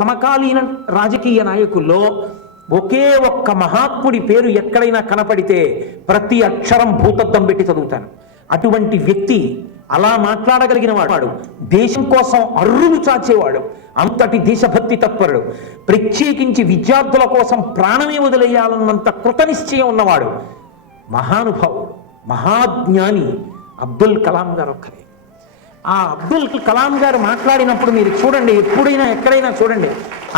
సమకాలీన రాజకీయ నాయకుల్లో ఒకే ఒక్క మహాత్ముడి పేరు ఎక్కడైనా కనపడితే ప్రతి అక్షరం భూతద్దం పెట్టి చదువుతాను. అటువంటి వ్యక్తి, అలా మాట్లాడగలిగిన వాడు, దేశం కోసం అర్రులు చాచేవాడు, అంతటి దేశభక్తి తత్పరుడు, ప్రత్యేకించి విద్యార్థుల కోసం ప్రాణమే వదిలేయాలన్నంత కృతనిశ్చయం ఉన్నవాడు, మహానుభావుడు, మహాజ్ఞాని అబ్దుల్ కలాం గారు ఒక్కరే. ఆ అబ్దుల్ కలాం గారు మాట్లాడినప్పుడు మీరు చూడండి, ఎప్పుడైనా ఎక్కడైనా చూడండి,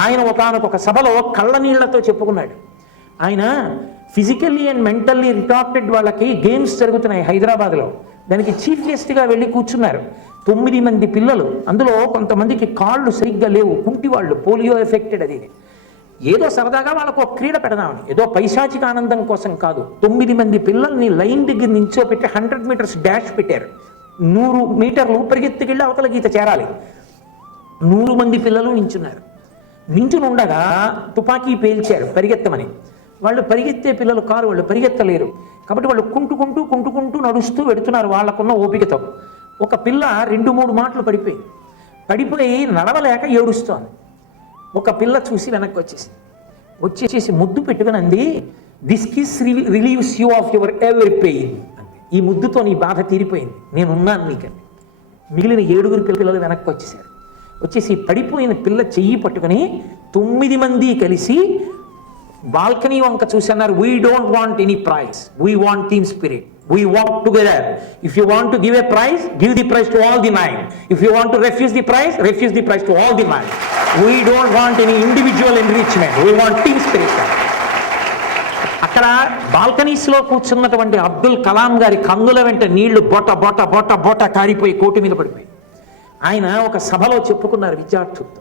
ఆయన ఒకానొక సభలో కళ్ళ నీళ్లతో చెప్పుకున్నాడు. ఆయన ఫిజికల్లీ అండ్ మెంటల్లీ రిటార్టెడ్ వాళ్ళకి గేమ్స్ జరుగుతున్నాయి హైదరాబాద్లో, దానికి చీఫ్ గెస్ట్గా వెళ్ళి కూర్చున్నారు. 9 మంది పిల్లలు, అందులో కొంతమందికి కాళ్ళు సరిగ్గా లేవు, కుంటివాళ్ళు, పోలియో ఎఫెక్టెడ్. అది ఏదో సరదాగా వాళ్ళకు ఒక క్రీడ పెడదామని, ఏదో పైశాచిక ఆనందం కోసం కాదు. 9 మంది పిల్లల్ని లైన్ దగ్గర నించోపెట్టి 100 మీటర్స్ డాష్ పెట్టారు. 100 మీటర్లు పరిగెత్తుకెళ్ళి అవతల గీత చేరాలి. 100 మంది పిల్లలు నించున్నారు. నించుని ఉండగా తుపాకీ పేల్చారు పరిగెత్తమని. వాళ్ళు పరిగెత్తే పిల్లలు కారు, వాళ్ళు పరిగెత్తలేరు కాబట్టి వాళ్ళు కుంటుకుంటూ నడుస్తూ వెడుతున్నారు వాళ్ళకున్న ఓపికతో. ఒక పిల్ల 2-3 మాటలు పడిపోయి నడవలేక ఏడుస్తోంది. ఒక పిల్ల చూసి వెనక్కి వచ్చేసి ముద్దు పెట్టుకుని అంది, this kiss relieves you of your every pain. ఈ ముద్దుతో నీ బాధ తీరిపోయింది, నేనున్నాను నీకండి. మిగిలిన 7 పిల్లలు వెనక్కి వచ్చేసి పడిపోయిన పిల్ల చెయ్యి పట్టుకుని 9 మంది కలిసి బాల్కనీ వంక చూసి అన్నారు, we don't want any prize, we want team spirit, we walk together. If you want to give a prize, give the prize to all the 9. If you want to refuse the prize to all the 9. We don't want any individual enrichment, we want team spirit. అక్కడ బాల్కనీస్లో కూర్చున్నటువంటి అబ్దుల్ కలాం గారి కన్నుల వెంట నీళ్లు బొట కారిపోయి కోటి మీద పడిపోయి. ఆయన ఒక సభలో చెప్పుకున్నారు విద్యార్థులతో,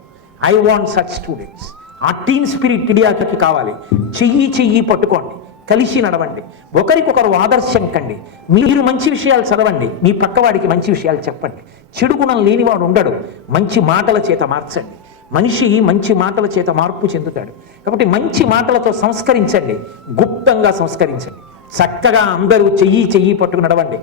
ఐ వాంట్ సచ్ స్టూడెంట్స్. ఆ టీమ్ స్పిరిట్ ఇండియాకి కావాలి. చెయ్యి పట్టుకోండి, కలిసి నడవండి, ఒకరికొకరు ఆదర్శం కండి. మీరు మంచి విషయాలు చదవండి, మీ పక్కవాడికి మంచి విషయాలు చెప్పండి. చెడు గుణం లేనివాడు ఉండడు, మంచి మాటల చేత మార్చండి. మనిషి మంచి మాటల చేత మార్పు చెందుతాడు. కాబట్టి మంచి మాటలతో సంస్కరించండి, గుప్తంగా సంస్కరించండి. చక్కగా అందరూ చెయ్యి పట్టుకు నడవండి.